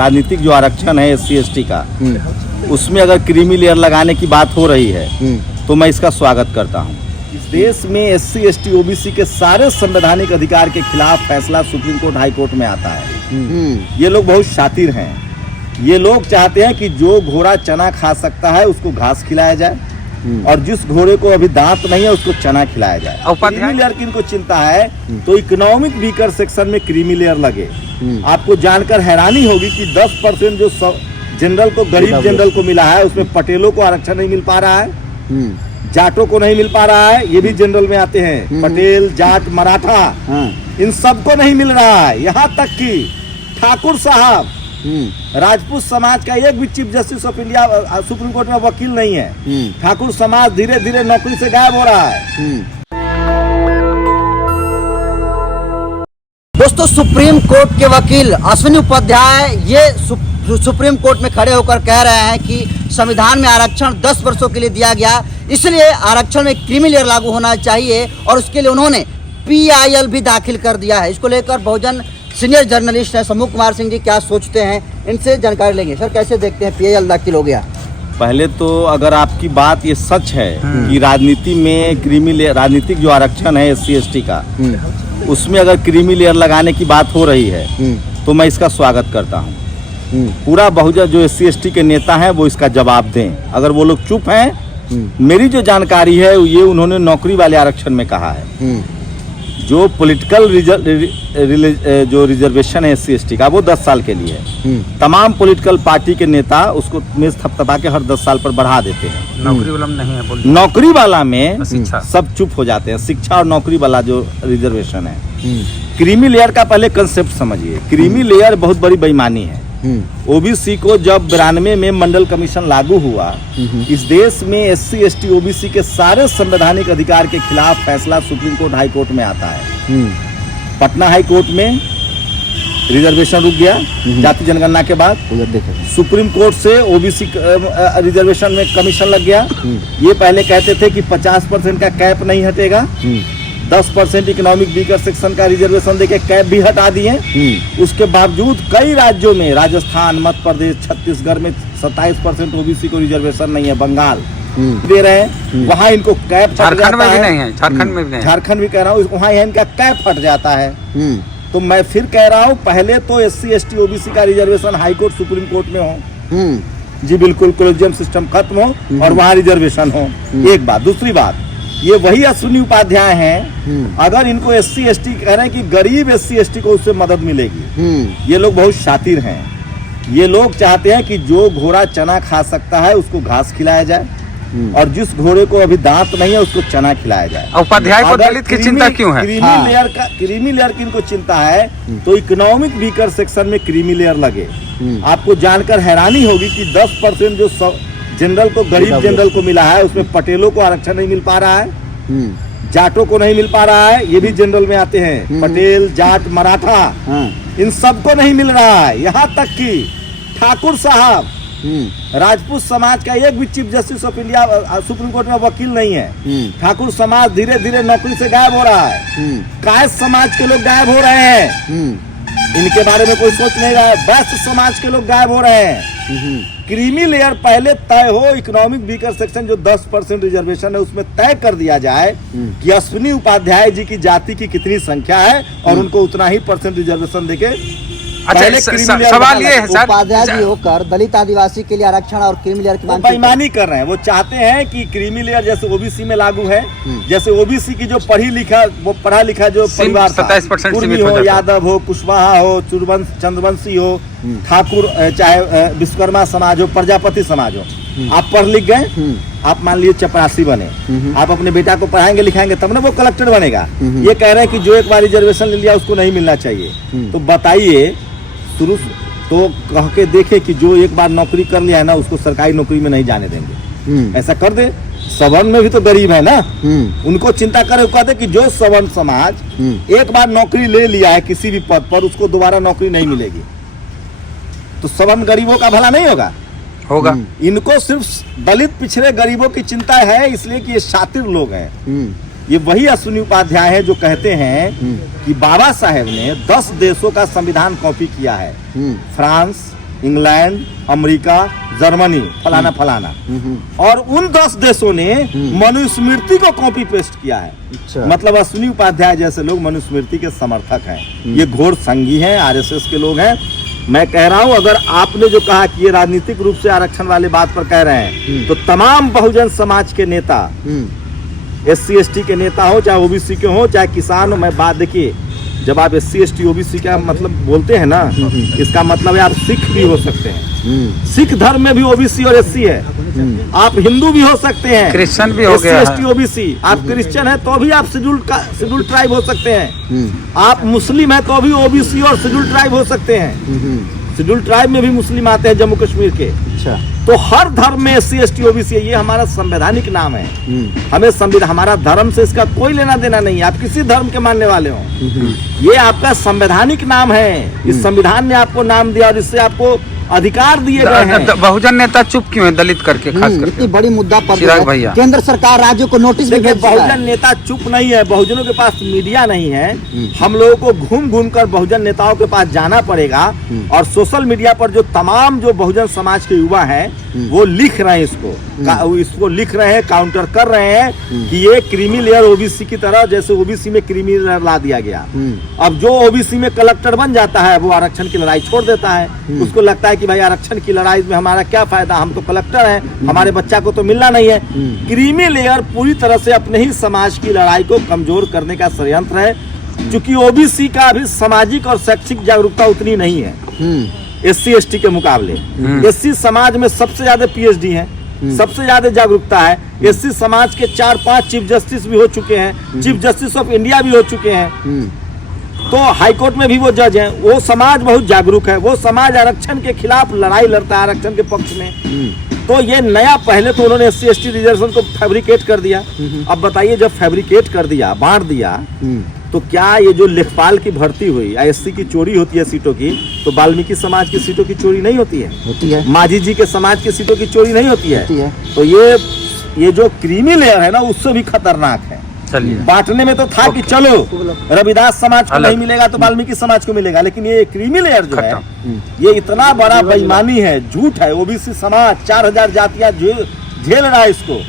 राजनीतिक जो आरक्षण है SC/ST का, उसमें अगर क्रीमी लेयर लगाने की बात हो रही है तो मैं इसका स्वागत करता हूं। इस देश में SC/ST OBC के सारे संवैधानिक अधिकार के खिलाफ फैसला सुप्रीम कोर्ट हाई कोर्ट में आता है। ये लोग बहुत शातिर हैं। ये लोग चाहते हैं कि जो घोड़ा चना खा सकता है उसको घास खिलाया जाए और जिस घोड़े को अभी दांत नहीं है उसको चना खिलाया जाए। क्रीमी लेयर की इनको चिंता है तो इकोनॉमिक वीकर सेक्शन में क्रीमी लेयर लगे। आपको जानकर हैरानी होगी कि 10% जो जनरल को, गरीब जनरल को मिला है, उसमें पटेलों को आरक्षण नहीं मिल पा रहा है, जाटों को नहीं मिल पा रहा है। ये भी जनरल में आते हैं, पटेल, जाट, मराठा, इन सबको नहीं मिल रहा है। यहाँ तक कि ठाकुर साहब, राजपूत समाज का एक भी chief justice of India supreme court में वकील नहीं है। ठाकुर समाज धीरे धीरे नौकरी से गायब हो रहा है। दोस्तों, सुप्रीम कोर्ट के वकील अश्विनी उपाध्याय ये सुप्रीम कोर्ट में खड़े होकर कह रहे हैं कि संविधान में आरक्षण 10 वर्षों के लिए दिया गया, इसलिए आरक्षण में क्रीमी लेयर लागू होना चाहिए और उसके लिए उन्होंने PIL भी दाखिल कर दिया है। इसको लेकर बहुजन सीनियर जर्नलिस्ट है समूह कुमार सिंह जी क्या सोचते हैं, इनसे जानकारी लेंगे। सर, कैसे देखते हैं PIL दाखिल हो गया? पहले तो अगर आपकी बात ये सच है कि राजनीति में क्रीमी लेयर, राजनीतिक जो आरक्षण है SC/ST का, उसमें अगर क्रीमी लेयर लगाने की बात हो रही है तो मैं इसका स्वागत करता हूँ। पूरा बहुजन जो SC/ST के नेता हैं वो इसका जवाब दें। अगर वो लोग चुप हैं, मेरी जो जानकारी है ये उन्होंने नौकरी वाले आरक्षण में कहा है। जो पॉलिटिकल जो रिजर्वेशन है SC/ST का, वो 10 साल के लिए है। तमाम पॉलिटिकल पार्टी के नेता उसको मेज थपथपा के हर 10 साल पर बढ़ा देते हैं। नौकरी वाला में नहीं है, नौकरी वाला में सब चुप हो जाते हैं। शिक्षा और नौकरी वाला जो रिजर्वेशन है, क्रीमी लेयर का पहले कंसेप्ट समझिए। क्रीमी लेयर बहुत बड़ी बेईमानी है। OBC को जब 92 में मंडल कमीशन लागू हुआ, इस देश में SC/ST OBC के सारे संवैधानिक अधिकार के खिलाफ फैसला सुप्रीम कोर्ट हाई कोर्ट में आता है। पटना हाई कोर्ट में रिजर्वेशन रुक गया जाति जनगणना के बाद। सुप्रीम कोर्ट से OBC रिजर्वेशन में कमीशन लग गया। ये पहले कहते थे कि 50% का कैप नहीं हटेगा, 10% इकोनॉमिक वीकर सेक्शन का रिजर्वेशन देके कैप भी हटा दिए। उसके बावजूद कई राज्यों में, राजस्थान, मध्य प्रदेश, छत्तीसगढ़ में 27% OBC को रिजर्वेशन नहीं है, बंगाल दे रहे हैं, वहाँ इनको कैप झारखंड में भी नहीं है, झारखंड में भी नहीं, झारखंड भी कह रहा हूँ, वहाँ इनका कैप हट जाता है। तो मैं फिर कह रहा हूँ, पहले तो SC/ST OBC का reservation high court supreme court में हो जी, बिल्कुल कोलेजियम सिस्टम खत्म हो और वहाँ रिजर्वेशन हो। एक बात। दूसरी बात, ये वही अश्विनी उपाध्याय हैं, अगर इनको SC/ST कह रहे हैं कि गरीब SC/ST को उससे मदद मिलेगी। ये लोग बहुत शातिर हैं। ये लोग चाहते हैं कि जो घोड़ा चना खा सकता है उसको घास खिलाया जाए और जिस घोड़े को अभी दांत नहीं है उसको चना खिलाया जाए। उपाध्याय को दलित की चिंता क्यों है? क्रीमी लेयर की इनको चिंता है तो इकोनॉमिक वीकर सेक्शन में क्रीमी लेयर लगे। आपको जानकर हैरानी होगी कि 10% जो जनरल को, गरीब जनरल को मिला है, उसमें पटेलों को आरक्षण नहीं मिल पा रहा है, जाटों को नहीं मिल पा रहा है। ये भी जनरल में आते हैं, पटेल, जाट, मराठा, इन सबको नहीं मिल रहा है। यहाँ तक कि ठाकुर साहब, राजपूत समाज का एक भी chief justice of India supreme court में वकील नहीं है। ठाकुर समाज धीरे धीरे नौकरी से गायब हो रहा है। कायस्थ समाज के लोग गायब हो रहे हैं, इनके बारे में कोई सोच नहीं रहा है। वैश्य समाज के लोग गायब हो रहे हैं। क्रीमी लेयर पहले तय हो, इकोनॉमिक वीकर सेक्शन जो 10% रिजर्वेशन है उसमें तय कर दिया जाए कि अश्विनी उपाध्याय जी की जाति की कितनी संख्या है और उनको उतना ही % रिजर्वेशन देके। सवाल ये है सर, उपाध्याय जी होकर दलित आदिवासी के लिए आरक्षण और क्रीमी लेयर की मांग बेईमानी कर रहे हैं। वो चाहते हैं कि क्रीमी लेयर जैसे OBC में लागू है, जैसे OBC की जो पढ़ा लिखा जो परिवार 27% हो, यादव हो, कुशवाहा हो, चंद्रवंशी हो, ठाकुर, चाहे विश्वकर्मा समाज हो, प्रजापति समाज हो, आप पढ़ लिख गए, आप मान लीजिए चपरासी बने, आप अपने बेटा को पढ़ाएंगे लिखाएंगे तब ना वो कलेक्टर बनेगा। ये कह रहे हैं कि जो एक बार रिजर्वेशन ले लिया उसको नहीं मिलना चाहिए। तो बताइए, शुरू तो कह के देखे कि जो एक बार नौकरी कर लिया है ना उसको सरकारी नौकरी में नहीं जाने देंगे। ऐसा कर दे। सवर्ण में भी तो गरीब है ना, उनको चिंता करे, कह दे कि जो सवर्ण समाज एक बार नौकरी ले लिया है किसी भी पद पर, उसको दोबारा नौकरी नहीं मिलेगी। तो सवर्ण गरीबों का भला नहीं होगा। इनको सिर्फ दलित पिछड़े गरीबों की चिंता है, इसलिए कि ये शातिर लोग हैं। ये वही अश्विनी उपाध्याय है जो कहते हैं कि बाबा साहेब ने 10 देशों का संविधान कॉपी किया है, फ्रांस, इंग्लैंड, अमेरिका, जर्मनी, फलाना फलाना, और उन 10 देशों ने मनुस्मृति को कॉपी पेस्ट किया है। अच्छा। मतलब अश्विनी उपाध्याय जैसे लोग मनुस्मृति के समर्थक हैं, ये घोर संघी हैं, आरएसएस के लोग हैं। मैं कह रहा हूं, अगर आपने जो कहा कि ये राजनीतिक रूप से आरक्षण वाले बात पर कह रहे हैं, तो तमाम बहुजन समाज के नेता, SC/ST के नेता हो, चाहे ओबीसी के हो, चाहे किसान हो, मैं बात देखिए, जब आप SC/ST OBC का मतलब बोलते हैं ना, इसका मतलब है आप सिख भी हो सकते हैं। सिख धर्म में भी OBC और SC है। आप हिंदू भी हो सकते हैं, क्रिश्चियन भी हो गया SC/ST OBC। आप क्रिश्चियन है तो भी आप शेड्यूल्ड ट्राइब हो सकते हैं। आप मुस्लिम है तो भी OBC और शेड्यूल्ड ट्राइब हो सकते हैं। शेड्यूल्ड ट्राइब में भी मुस्लिम आते हैं जम्मू कश्मीर के। अच्छा। तो हर धर्म में SC/ST OBC है, ये हमारा संवैधानिक नाम है। हमें हमारा धर्म से इसका कोई लेना देना नहीं है। आप किसी धर्म के मानने वाले हो, ये आपका संवैधानिक नाम है। इस संविधान ने आपको नाम दिया और इससे आपको अधिकार दिए गए हैं। बहुजन नेता चुप क्यों है दलित करके, खास करके? इतनी बड़ी मुद्दा पर चिराग भैया, केंद्र सरकार राज्यों को नोटिस भी देखिए, भेज चुका है। बहुजन नेता चुप नहीं है। बहुजनों के पास मीडिया नहीं है। हम लोगों को घूम घूम कर बहुजन नेताओं के पास जाना पड़ेगा, और सोशल मीडिया पर जो तमाम जो बहुजन समाज के युवा हैं वो लिख रहे हैं, इसको लिख रहे हैं, काउंटर कर रहे हैं कि ये क्रीमी लेयर OBC की तरह, जैसे OBC में क्रीमी लेयर ला दिया गया। अब जो OBC में कलेक्टर बन जाता है वो आरक्षण की लड़ाई छोड़ देता है। उसको लगता है कि भाई आरक्षण की लड़ाई में हमारा क्या फायदा, हम तो कलेक्टर हैं, हमारे बच्चा को तो मिलना नहीं है। क्रीमी लेयर पूरी तरह से अपने ही समाज की लड़ाई को कमजोर करने का षड्यंत्र है, क्योंकि OBC का अभी सामाजिक और शैक्षिक जागरूकता उतनी नहीं है SC/ST के मुकाबले। SC समाज में सबसे ज्यादा PhD है, सबसे ज्यादा जागरूकता है। SC समाज के 4-5 चीफ जस्टिस भी हो चुके हैं, चीफ जस्टिस ऑफ इंडिया भी हो चुके हैं, तो हाईकोर्ट में भी वो जज हैं। वो समाज बहुत जागरूक है, वो समाज आरक्षण के खिलाफ लड़ाई लड़ता है, आरक्षण के पक्ष में। तो ये नया, पहले तो उन्होंने SC/ST रिजर्वेशन को फैब्रिकेट कर दिया। अब बताइए, जब फैब्रिकेट कर दिया, बांट दिया, तो क्या ये जो लेखपाल की भर्ती हुई, SC की चोरी होती है सीटों की, तो वाल्मीकि समाज की सीटों की चोरी नहीं होती है? होती है। माझी जी के समाज की सीटों की चोरी नहीं होती है? होती है। तो ये जो क्रीमी लेयर है ना, उससे भी खतरनाक है। चलिए, बांटने में तो था कि चलो रविदास समाज को नहीं मिलेगा तो वाल्मीकि समाज को मिलेगा, लेकिन ये क्रीमी लेयर जो है, ये इतना बड़ा बेईमानी है, झूठ है। OBC समाज 4000 जातियां झेल रहा है इसको।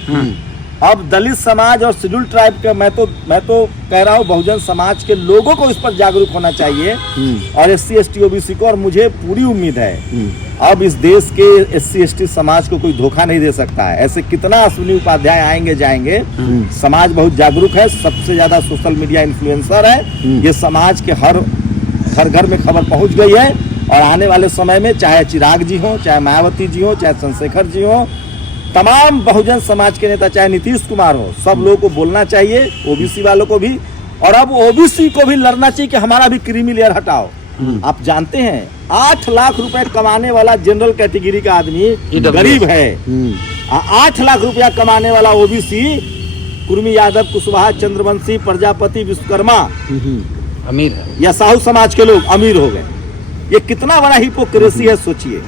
अब दलित समाज और शेड्यूल्ड ट्राइब के, मैं तो कह रहा हूँ बहुजन समाज के लोगों को इस पर जागरूक होना चाहिए, और SC/ST OBC को। और मुझे पूरी उम्मीद है अब इस देश के SC/ST समाज को कोई धोखा नहीं दे सकता है। ऐसे कितना अश्विनी उपाध्याय आएंगे जाएंगे, समाज बहुत जागरूक है, सबसे ज्यादा सोशल मीडिया इन्फ्लुएंसर है। ये समाज के हर घर में खबर पहुंच गई है, और आने वाले समय में चाहे चिराग जी हो, चाहे मायावती जी हो, चाहे चंद्रशेखर जी हो, तमाम बहुजन समाज के नेता, चाहे नीतीश कुमार हो, सब लोगों को बोलना चाहिए, OBC वालों को भी। और अब OBC को भी लड़ना चाहिए कि हमारा भी क्रीमी लेयर हटाओ। आप जानते हैं 8 लाख रुपए कमाने वाला जनरल कैटेगरी का आदमी गरीब है, 8 लाख रुपया कमाने वाला OBC, कुर्मी, यादव, कुशवाहा, चंद्रवंशी, प्रजापति, विश्वकर्मा अमीर है, या साहू समाज के लोग अमीर हो गए। ये कितना बड़ा हिपोक्रेसी है, सोचिए।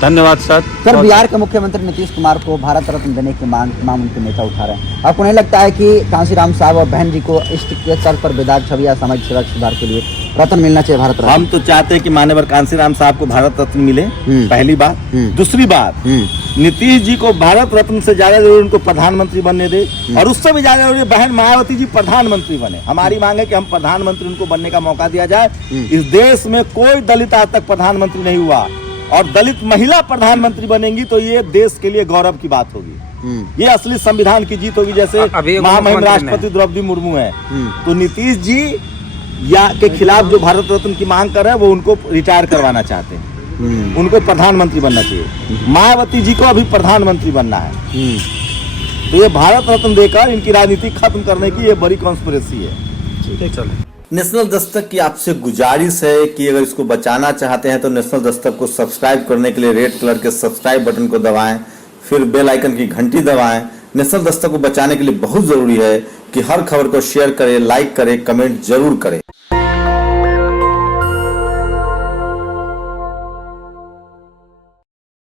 धन्यवाद सर। बिहार के मुख्यमंत्री नीतीश कुमार को भारत रत्न देने की मांग तमाम उनके नेता उठा रहे हैं। आपको नहीं लगता है कि कांशीराम साहब और बहन जी को इष्ट के तौर पर बेदाग छवि या सामाजिक सेवा के सुधार के लिए रत्न मिलना चाहिए, भारत रत्न? हम तो चाहते हैं कि माननीय कांशीराम साहब को भारत रत्न मिले, पहली बात। दूसरी बात, नीतीश जी को भारत रत्न से ज्यादा जरूरी उनको प्रधानमंत्री बनने दे, और उससे भी ज्यादा जरूरी बहन मायावती जी प्रधानमंत्री बने। हमारी मांग है कि हम प्रधानमंत्री उनको बनने का मौका दिया जाए। इस देश में कोई दलित आज तक प्रधानमंत्री नहीं हुआ, और दलित महिला प्रधानमंत्री बनेंगी तो ये देश के लिए गौरव की बात होगी। ये असली संविधान की जीत होगी। जैसे महामहिम राष्ट्रपति द्रौपदी मुर्मू है, तो नीतीश जी के खिलाफ जो भारत रत्न की मांग कर रहे हैं, वो उनको रिटायर करवाना चाहते हैं, उनको प्रधानमंत्री बनना चाहिए। मायावती जी को अभी प्रधानमंत्री बनना है, तो ये भारत रत्न देकर इनकी राजनीति खत्म करने की ये बड़ी कॉन्स्पिरेसी है। चलो, नेशनल दस्तक की आपसे गुजारिश है कि अगर इसको बचाना चाहते हैं तो नेशनल दस्तक को सब्सक्राइब करने के लिए रेड कलर के सब्सक्राइब बटन को दबाएं, फिर बेल आइकन की घंटी दबाएं। नेशनल दस्तक को बचाने के लिए बहुत जरूरी है कि हर खबर को शेयर करें, लाइक करें, कमेंट जरूर करें।